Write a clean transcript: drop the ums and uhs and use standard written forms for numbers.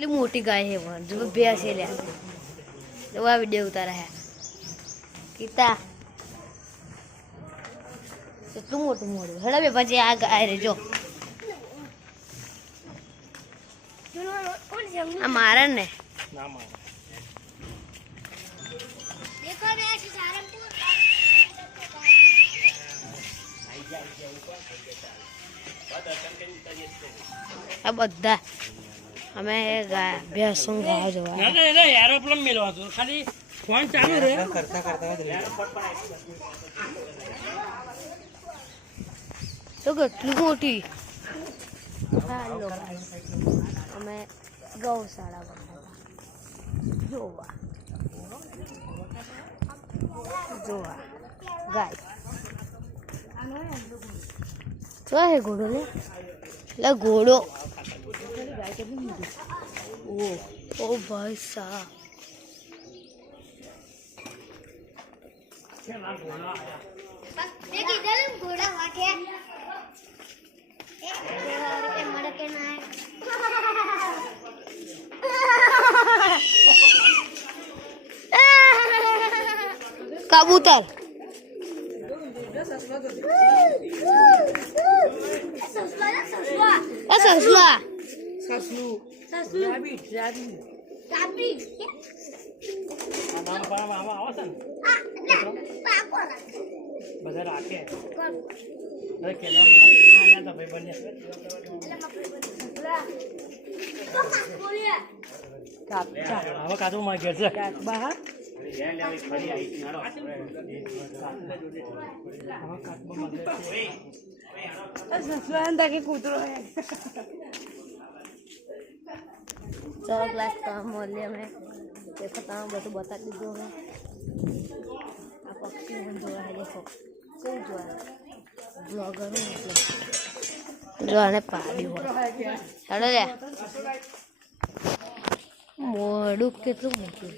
કેટલી મોટી ગાય છે વણ જો ભેંસ છે લ્યા જો આ વિડિયો ઉતારા હે કીતા કેટલું મોટું મોડું હેડા બે પછી આ ગાય રે જો આ મારે ને ના મારે देखो मैं सारंगपुर આ બધા અમે ભેંસો ગાય જોવા ના ના ના એરોપ્લેન મેળવા તો ખાલી ફોન ચાલુ રહે કરતા તો કેટલી મોટી હાલો અમે ગૌશાળા જોવા ગાય તો હે ઘોડો લે ઘોડો ओ भाई साहब देखिए इधर घोड़ा वाटे एक मर के ना कबूतर ससला राबी નામ પર આવા આવો છે ને બધા રાખે અરે કેલા આયા તો ભાઈ બને હવે કાતું માં ઘેર છે બહાર चलो क्लास काम मोहल्ले में देखो काम બધું બતાવી દીધું હવે આ પક્ષી હું જોવા હે દેખો શું જોવા બ્લોગર હું જો આને પાડ્યું હોય હેડો લે મોડું કેટલું મોટું